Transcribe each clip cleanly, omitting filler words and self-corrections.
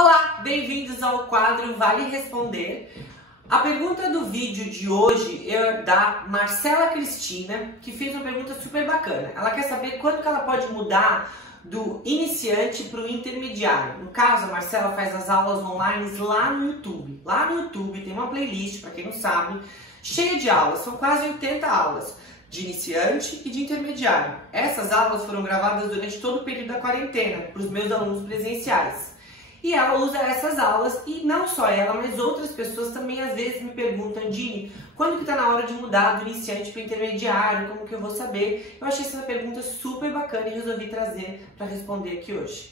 Olá, bem-vindos ao quadro Vale Responder. A pergunta do vídeo de hoje é da Marcela Cristina, que fez uma pergunta super bacana. Ela quer saber quanto que ela pode mudar do iniciante para o intermediário. No caso, a Marcela faz as aulas online lá no YouTube. Lá no YouTube tem uma playlist, para quem não sabe, cheia de aulas. São quase 80 aulas de iniciante e de intermediário. Essas aulas foram gravadas durante todo o período da quarentena, para os meus alunos presenciais. E ela usa essas aulas, e não só ela, mas outras pessoas também às vezes me perguntam: Dini, quando que está na hora de mudar do iniciante para o intermediário? Como que eu vou saber? Eu achei essa pergunta super bacana e resolvi trazer para responder aqui hoje.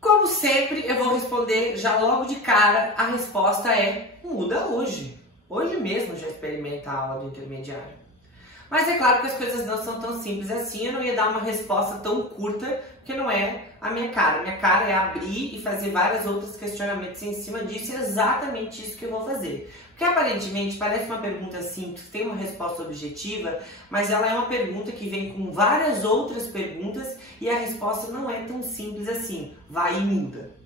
Como sempre, eu vou responder já logo de cara. A resposta é: muda hoje. Hoje mesmo já experimenta a aula do intermediário. Mas é claro que as coisas não são tão simples assim. Eu não ia dar uma resposta tão curta, porque não é a minha cara. Minha cara é abrir e fazer vários outros questionamentos em cima disso, e é exatamente isso que eu vou fazer. Porque aparentemente parece uma pergunta simples, tem uma resposta objetiva, mas ela é uma pergunta que vem com várias outras perguntas e a resposta não é tão simples assim. Vai e muda.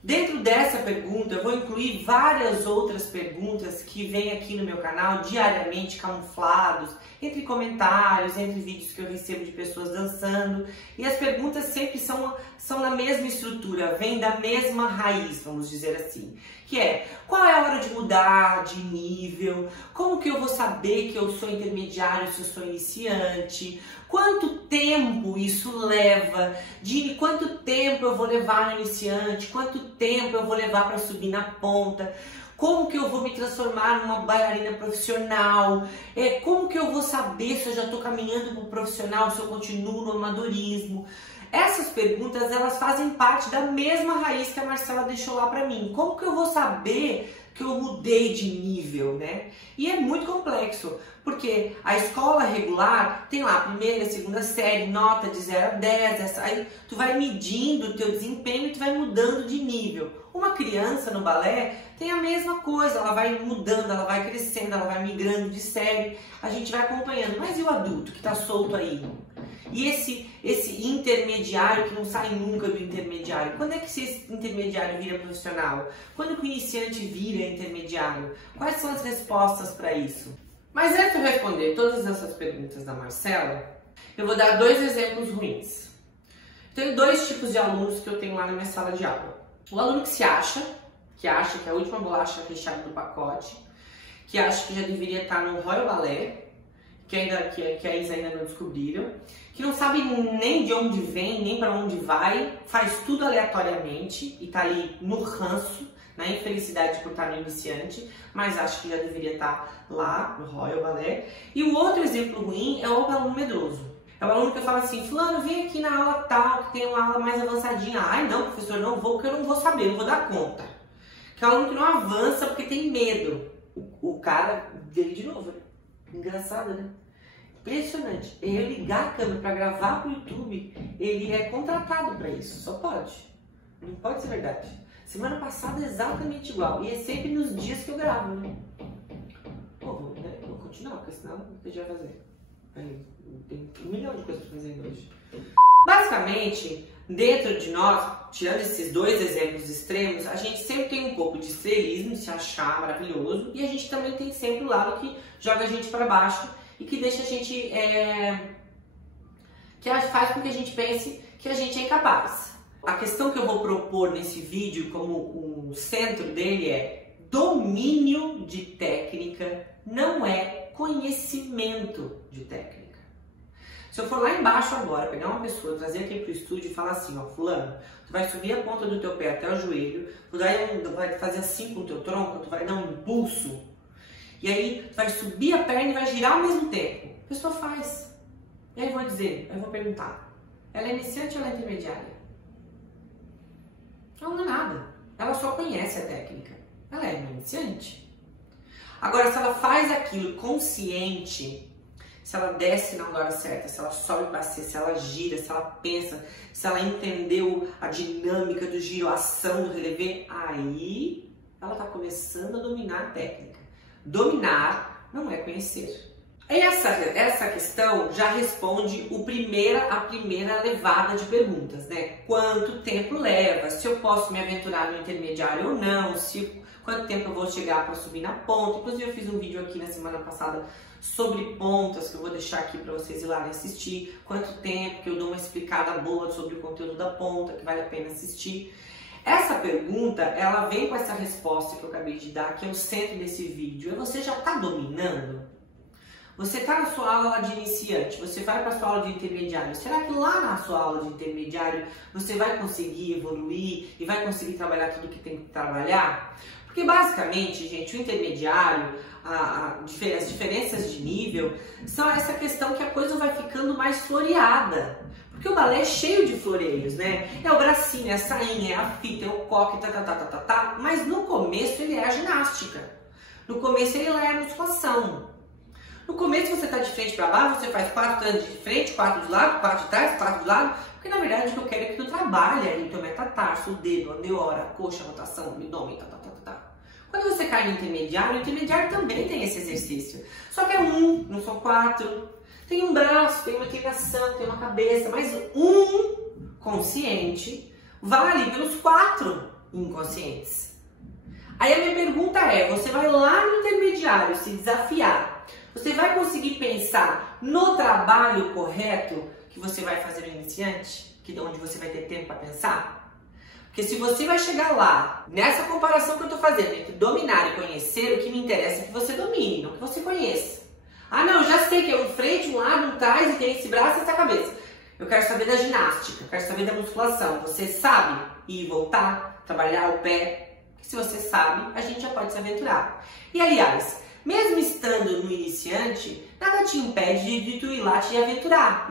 Dentro dessa pergunta, eu vou incluir várias outras perguntas que vêm aqui no meu canal diariamente, camuflados, entre comentários, entre vídeos que eu recebo de pessoas dançando. E as perguntas sempre são na mesma estrutura, vêm da mesma raiz, vamos dizer assim. Que é: qual é a hora de mudar de nível? Como que eu vou saber que eu sou intermediário se eu sou iniciante? Quanto tempo isso leva? Dini, quanto tempo eu vou levar no iniciante? Quanto tempo eu vou levar para subir na ponta? Como que eu vou me transformar numa bailarina profissional? Como que eu vou saber se eu já estou caminhando para o profissional, se eu continuo no amadorismo? Essas perguntas, elas fazem parte da mesma raiz que a Marcela deixou lá para mim. Como que eu vou saber que eu mudei de nível, né? E é muito complexo, porque a escola regular tem lá a primeira, segunda série, nota de 0 a 10, aí tu vai medindo o teu desempenho e tu vai mudando de nível. Uma criança no balé tem a mesma coisa, ela vai mudando, ela vai crescendo, ela vai migrando de série, a gente vai acompanhando. Mas e o adulto que tá solto aí? E esse intermediário que não sai nunca do intermediário? Quando é que esse intermediário vira profissional? Quando que o iniciante vira intermediário? Quais são as respostas para isso? Mas antes de eu responder todas essas perguntas da Marcela, eu vou dar dois exemplos ruins. Tenho dois tipos de alunos que eu tenho lá na minha sala de aula. O aluno que acha que é a última bolacha recheada do pacote, que acha que já deveria estar no Royal Ballet, que eles ainda não descobriram, que não sabe nem de onde vem, nem para onde vai, faz tudo aleatoriamente e tá ali no ranço, na infelicidade por estar no iniciante, mas acha que já deveria estar lá no Royal Ballet. E o outro exemplo ruim é o aluno medroso. É o aluno que eu falo assim: fulano, vem aqui na aula tal, que tem uma aula mais avançadinha. Ai não, professor, não vou, porque eu não vou saber, não vou dar conta. Que é o aluno que não avança porque tem medo. O cara veio de novo, né? Engraçado, né? Impressionante. Eu ligar a câmera para gravar pro YouTube, ele é contratado para isso. Só pode. Não pode ser verdade. Semana passada é exatamente igual. E é sempre nos dias que eu gravo, né? Pô, vou continuar, porque senão o que a gente vai fazer? Tem 1 milhão de coisas para fazer hoje. Basicamente, dentro de nós, tirando esses dois exemplos extremos, a gente sempre tem um pouco de estrelismo, se achar maravilhoso, e a gente também tem sempre o lado que joga a gente para baixo e que deixa a gente, que faz com que a gente pense que a gente é incapaz. A questão que eu vou propor nesse vídeo como o centro dele é: domínio de técnica não é conhecimento de técnica. Se eu for lá embaixo agora, pegar uma pessoa, trazer aqui pro estúdio e falar assim: ó, fulano, tu vai subir a ponta do teu pé até o joelho, tu vai fazer assim com o teu tronco, tu vai dar um impulso, e aí tu vai subir a perna e vai girar ao mesmo tempo. A pessoa faz. E aí eu vou perguntar: ela é iniciante ou ela é intermediária? Ela não é nada. Ela só conhece a técnica. Ela é uma iniciante. Agora, se ela faz aquilo consciente, se ela desce na hora certa, se ela sobe para bacia, se ela gira, se ela pensa, se ela entendeu a dinâmica do giro, a ação do relevé, aí ela está começando a dominar a técnica. Dominar não é conhecer. Essa questão já responde a primeira levada de perguntas, né? Quanto tempo leva? Se eu posso me aventurar no intermediário ou não? Quanto tempo eu vou chegar para subir na ponta? Inclusive eu fiz um vídeo aqui na semana passada sobre pontas, que eu vou deixar aqui para vocês ir lá e assistir. Quanto tempo que eu dou uma explicada boa sobre o conteúdo da ponta, que vale a pena assistir. Essa pergunta, ela vem com essa resposta que eu acabei de dar, que é o centro desse vídeo. Você já está dominando? Você está na sua aula de iniciante, você vai para a sua aula de intermediário. Será que lá na sua aula de intermediário você vai conseguir evoluir e vai conseguir trabalhar tudo que tem que trabalhar? Porque basicamente, gente, o intermediário, as diferenças de nível, são essa questão que a coisa vai ficando mais floreada. Porque o balé é cheio de floreios, né? É o bracinho, é a sainha, é a fita, é o coque, mas no começo ele é a ginástica. No começo ele é a musculação. No começo você está de frente para baixo, você faz 4 anos de frente, 4 de lado, 4 de trás, 4 de lado, porque na verdade o que eu quero é que tu trabalhe ali o teu metatarso, o dedo, a andeora, a coxa, a rotação, o abdômen, Quando você cai no intermediário, o intermediário também tem esse exercício. Só que é um, não são 4. Tem um braço, tem uma inclinação, tem uma cabeça, mas um consciente vale pelos 4 inconscientes. Aí a minha pergunta é, você vai lá no intermediário se desafiar, você vai conseguir pensar no trabalho correto que você vai fazer no iniciante? Que é onde você vai ter tempo para pensar? Porque se você vai chegar lá, nessa comparação que eu estou fazendo entre dominar e conhecer, o que me interessa é que você domine, não que você conheça. Ah não, já sei que é um frente, um lado, um trás e tem esse braço e essa cabeça. Eu quero saber da ginástica, eu quero saber da musculação. Você sabe ir e voltar, trabalhar o pé? Se você sabe, a gente já pode se aventurar. E aliás, mesmo estando no iniciante, nada te impede de tu ir lá te aventurar.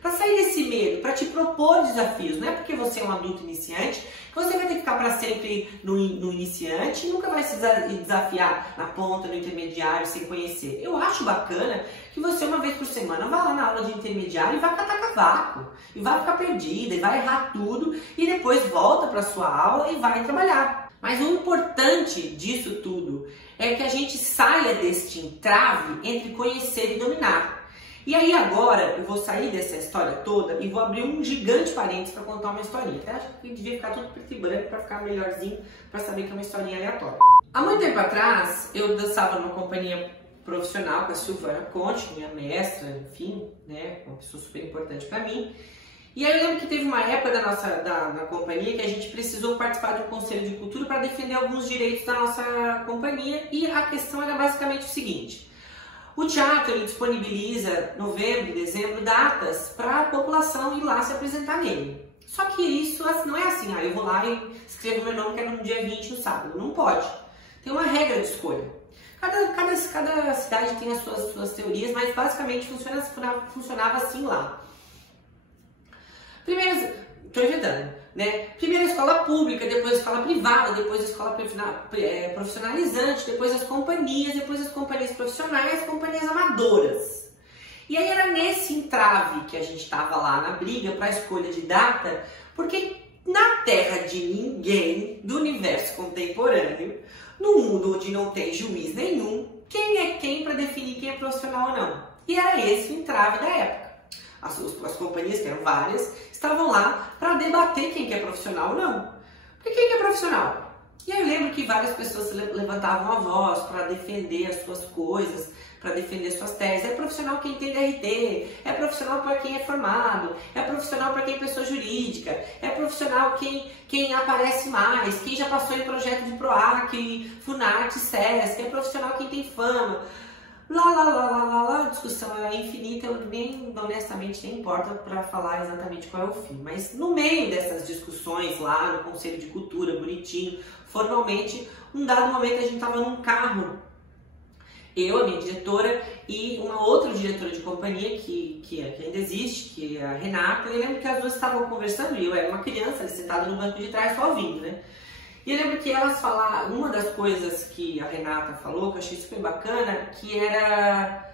Para sair desse medo, para te propor desafios. Não é porque você é um adulto iniciante que você vai ter que ficar para sempre no iniciante e nunca vai se desafiar na ponta, no intermediário, sem conhecer. Eu acho bacana que você, uma vez por semana, vá lá na aula de intermediário e vá catar cavaco. E vai ficar perdida, e vai errar tudo, e depois volta para sua aula e vai trabalhar. Mas o importante disso tudo é que a gente saia deste entrave entre conhecer e dominar. E aí agora eu vou sair dessa história toda e vou abrir um gigante parênteses para contar uma historinha. Eu acho que devia ficar tudo preto e branco para ficar melhorzinho, para saber que é uma historinha aleatória. Há muito tempo atrás eu dançava numa companhia profissional com a Silvana Conte, minha mestra, enfim, né, uma pessoa super importante para mim. E aí eu lembro que teve uma época da companhia que a gente precisou participar do Conselho de Cultura para defender alguns direitos da nossa companhia, e a questão era basicamente o seguinte: o teatro ele disponibiliza novembro e dezembro datas para a população ir lá se apresentar nele. Só que isso não é assim, eu vou lá e escrevo meu nome que é no dia 20 no sábado. Não pode. Tem uma regra de escolha. Cada cidade tem as suas teorias, mas basicamente funcionava assim lá. Primeiro, estou inventando, né? Primeiro a escola pública, depois a escola privada, depois a escola profissionalizante, depois as companhias profissionais, as companhias amadoras. E aí era nesse entrave que a gente estava lá na briga para a escolha de data, porque na terra de ninguém, do universo contemporâneo, no mundo onde não tem juiz nenhum, quem é quem para definir quem é profissional ou não? E era esse o entrave da época. As companhias, que eram várias, estavam lá para debater quem que é profissional ou não. Porque quem que é profissional? E aí eu lembro que várias pessoas levantavam a voz para defender as suas coisas, para defender suas teses. É profissional quem tem DRT, é profissional para quem é formado, é profissional para quem é pessoa jurídica, é profissional quem aparece mais, quem já passou em projeto de PROAC, FUNARTE, SESC, é profissional quem tem fama. A discussão é infinita, honestamente nem importa para falar exatamente qual é o fim. Mas no meio dessas discussões lá no Conselho de Cultura, bonitinho, formalmente, um dado momento a gente estava num carro, eu, a minha diretora e uma outra diretora de companhia que ainda existe, que é a Renata. Eu lembro que as duas estavam conversando e eu era uma criança sentada no banco de trás só ouvindo, né? E eu lembro que elas falaram, uma das coisas que a Renata falou, que eu achei super bacana, que era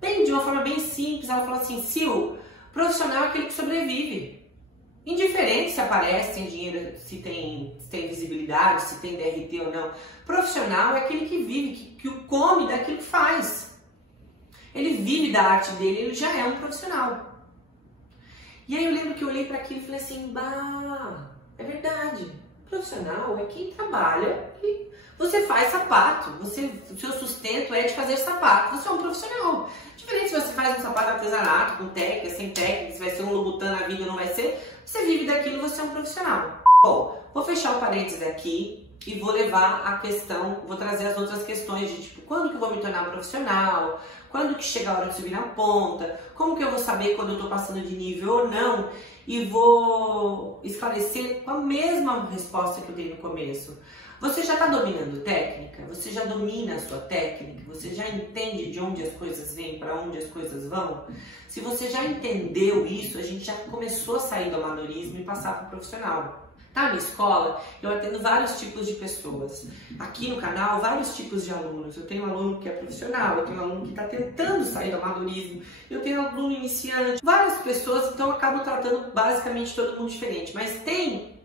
de uma forma bem simples. Ela falou assim: Sil, profissional é aquele que sobrevive. Indiferente se aparece, tem dinheiro, se tem visibilidade, se tem DRT ou não. Profissional é aquele que vive, que come daquilo que faz. ele vive da arte dele, ele já é um profissional. E aí eu lembro que eu olhei para aquilo e falei assim, bah, é verdade, profissional é quem trabalha e você faz sapato, o seu sustento é de fazer sapato, você é um profissional. Diferente se você faz um sapato artesanato, com técnica, sem técnica, se vai ser um Louboutin na vida ou não vai ser, você vive daquilo, você é um profissional. Bom, vou fechar o parênteses aqui e vou levar a questão, vou trazer as outras questões de tipo, quando que eu vou me tornar profissional, quando que chega a hora de subir na ponta, como que eu vou saber quando eu estou passando de nível ou não, e vou esclarecer com a mesma resposta que eu dei no começo. Você já está dominando técnica? Você já domina a sua técnica? Você já entende de onde as coisas vêm, para onde as coisas vão? Se você já entendeu isso, a gente já começou a sair do amadorismo e passar para o profissional. Tá, na escola, eu atendo vários tipos de pessoas. Aqui no canal, vários tipos de alunos. Eu tenho um aluno que é profissional, eu tenho um aluno que está tentando sair do amadorismo, eu tenho um aluno iniciante. Várias pessoas, então eu acabo tratando basicamente todo mundo diferente. Mas tem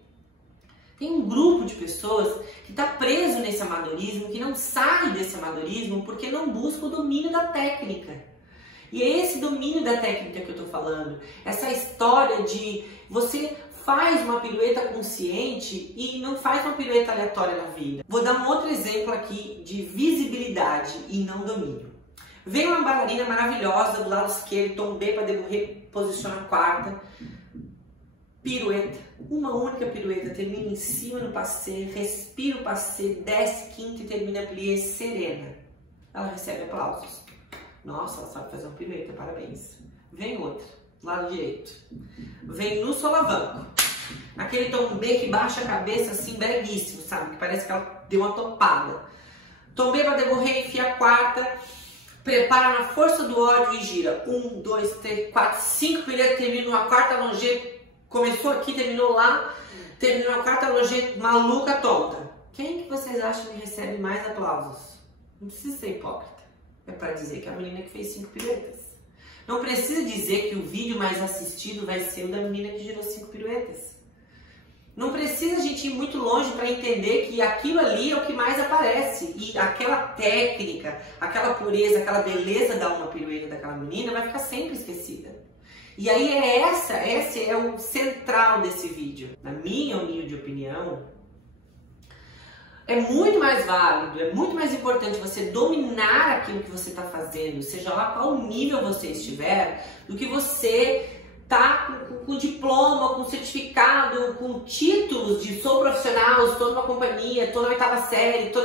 um grupo de pessoas que está preso nesse amadorismo, que não sai desse amadorismo porque não busca o domínio da técnica. E é esse domínio da técnica que eu estou falando. Essa história de você faz uma pirueta consciente e não faz uma pirueta aleatória na vida. Vou dar um outro exemplo aqui de visibilidade e não domínio. Vem uma bailarina maravilhosa do lado esquerdo, tombei para deburrer, posiciona a quarta, pirueta, uma única pirueta, termina em cima no passé, respira o passé, desce quinta e termina a plié serena. Ela recebe aplausos. Nossa, ela sabe fazer uma pirueta, parabéns. Vem outra, lado direito. Vem no solavanco. Aquele tombê que baixa a cabeça assim, breguíssimo, sabe? Que parece que ela deu uma topada. Tombê para deborrer, enfia a quarta. Prepara na força do ódio e gira. 1, 2, 3, 4, 5 piruetas, termina uma quarta longê. Começou aqui, terminou lá. Terminou a quarta longê maluca, tonta. Quem que vocês acham que recebe mais aplausos? Não precisa ser hipócrita. É para dizer que é a menina que fez 5 piruetas. Não precisa dizer que o vídeo mais assistido vai ser o da menina que girou 5 piruetas. Não precisa a gente ir muito longe para entender que aquilo ali é o que mais aparece. E aquela técnica, aquela pureza, aquela beleza da uma pirueta daquela menina vai ficar sempre esquecida. E aí esse é o central desse vídeo. Na minha humilde opinião, é muito mais válido, é muito mais importante você dominar aquilo que você está fazendo, seja lá qual nível você estiver, do que você tá com diploma, com certificado, com títulos de sou profissional, estou numa companhia, estou na 8ª série, estou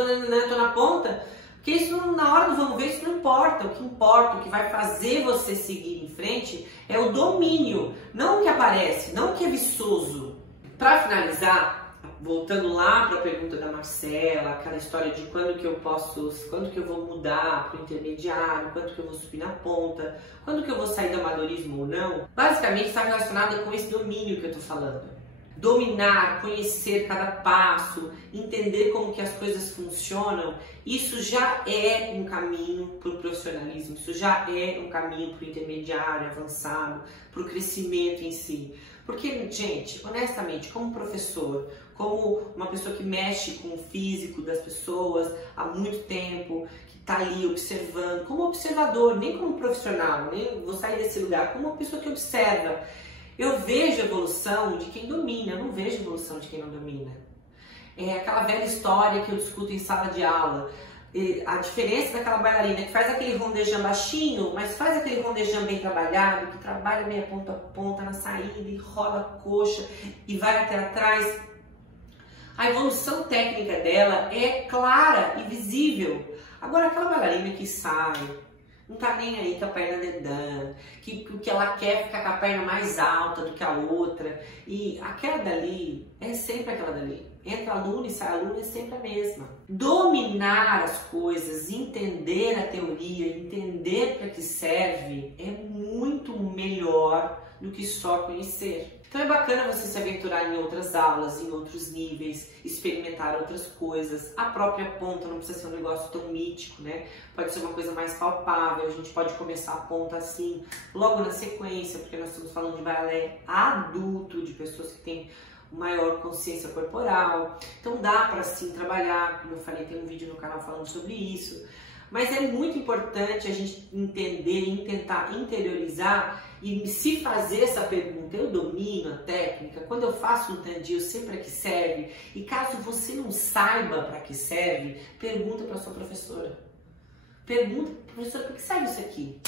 na ponta, porque isso na hora do vamos ver, isso não importa. O que importa, o que vai fazer você seguir em frente é o domínio, não o que aparece, não o que é viçoso. Para finalizar, voltando lá para a pergunta da Marcela, aquela história de quando que eu vou mudar para o intermediário, quando que eu vou subir na ponta, quando que eu vou sair do amadorismo ou não, basicamente está relacionada com esse domínio que eu estou falando. Dominar, conhecer cada passo, entender como que as coisas funcionam, isso já é um caminho para o profissionalismo, isso já é um caminho para o intermediário, avançado, para o crescimento em si. Porque, gente, honestamente, como professor, como uma pessoa que mexe com o físico das pessoas há muito tempo, que está ali observando, como observador, nem como profissional, nem vou sair desse lugar, como uma pessoa que observa, eu vejo a evolução de quem domina, eu não vejo a evolução de quem não domina. É aquela velha história que eu discuto em sala de aula. A diferença daquela bailarina que faz aquele rondejão baixinho, mas faz aquele rondejão bem trabalhado, que trabalha meia ponta a ponta na saída e rola a coxa e vai até atrás. A evolução técnica dela é clara e visível. Agora aquela bailarina que sai, não tá nem aí com a perna dedã, que o que ela quer é ficar com a perna mais alta do que a outra, e aquela dali é sempre aquela dali. Entra aluno e sai aluno é sempre a mesma. Dominar as coisas, entender a teoria, entender para que serve é muito melhor do que só conhecer. Então é bacana você se aventurar em outras aulas, em outros níveis, experimentar outras coisas. A própria ponta não precisa ser um negócio tão mítico, né? Pode ser uma coisa mais palpável, a gente pode começar a ponta assim, logo na sequência, porque nós estamos falando de balé adulto, de pessoas que têm maior consciência corporal. Então dá para sim trabalhar, como eu falei, tem um vídeo no canal falando sobre isso. Mas é muito importante a gente entender e tentar interiorizar e se fazer essa pergunta: eu domino a técnica? Quando eu faço um tandio, eu sei para que serve? E caso você não saiba para que serve, pergunta para sua professora. Pergunta, professora, para que serve isso aqui?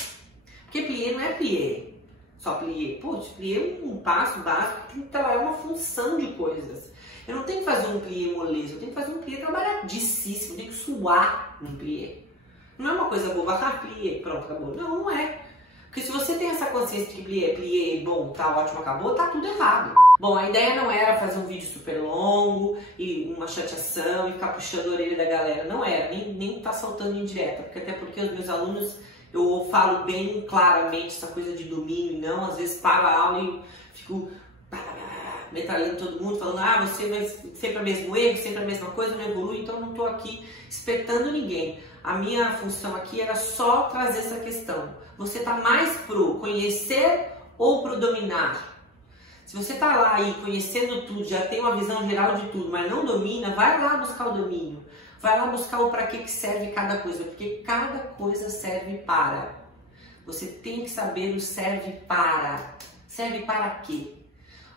Porque plié não é plié, só plié. Pô, plié é um passo básico, tem que trabalhar uma função de coisas. Eu não tenho que fazer um plié moleza, eu tenho que fazer um plié trabalhadíssimo, eu tenho que suar um plié. Não é uma coisa boba, plié, pronto, acabou. Não, não é. Porque se você tem essa consciência de que plié, bom, tá ótimo, acabou, tá tudo errado. Bom, a ideia não era fazer um vídeo super longo e uma chateação e ficar puxando a orelha da galera. Não era, nem tá soltando indireta. Até porque os meus alunos, eu falo bem claramente essa coisa de domínio, não. Às vezes paro a aula e fico metralhando todo mundo, falando: você vai sempre o mesmo erro, sempre a mesma coisa, não evolui, então eu não tô aqui espetando ninguém. A minha função aqui era só trazer essa questão. Você tá mais pro conhecer ou pro dominar? Se você tá lá aí conhecendo tudo, já tem uma visão geral de tudo, mas não domina, vai lá buscar o domínio. Vai lá buscar o para que serve cada coisa, porque cada coisa serve para. Você tem que saber o serve para. Serve para quê?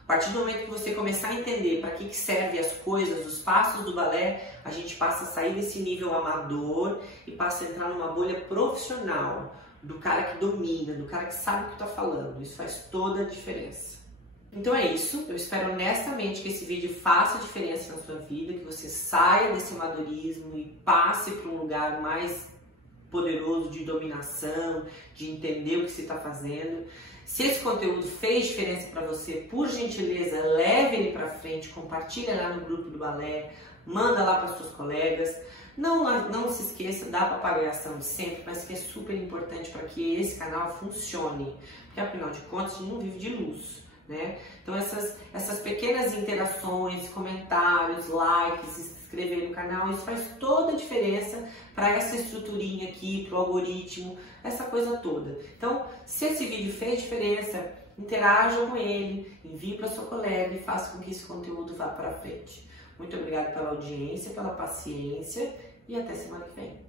A partir do momento que você começar a entender para que servem as coisas, os passos do balé, a gente passa a sair desse nível amador e passa a entrar numa bolha profissional, do cara que domina, do cara que sabe o que está falando. Isso faz toda a diferença. Então é isso, eu espero honestamente que esse vídeo faça diferença na sua vida, que você saia desse amadorismo e passe para um lugar mais poderoso de dominação, de entender o que você está fazendo. Se esse conteúdo fez diferença para você, por gentileza, leve ele para frente, compartilha lá no grupo do balé, manda lá para suas colegas. Não se esqueça da papagaiação de sempre, mas que é super importante para que esse canal funcione, porque afinal de contas a gente não vive de luz, né? Então essas pequenas interações, comentários, likes, se inscrever no canal, isso faz toda a diferença para essa estruturinha aqui, para o algoritmo, essa coisa toda. Então, se esse vídeo fez diferença, interaja com ele, envie para sua colega e faça com que esse conteúdo vá para frente. Muito obrigada pela audiência, pela paciência e até semana que vem.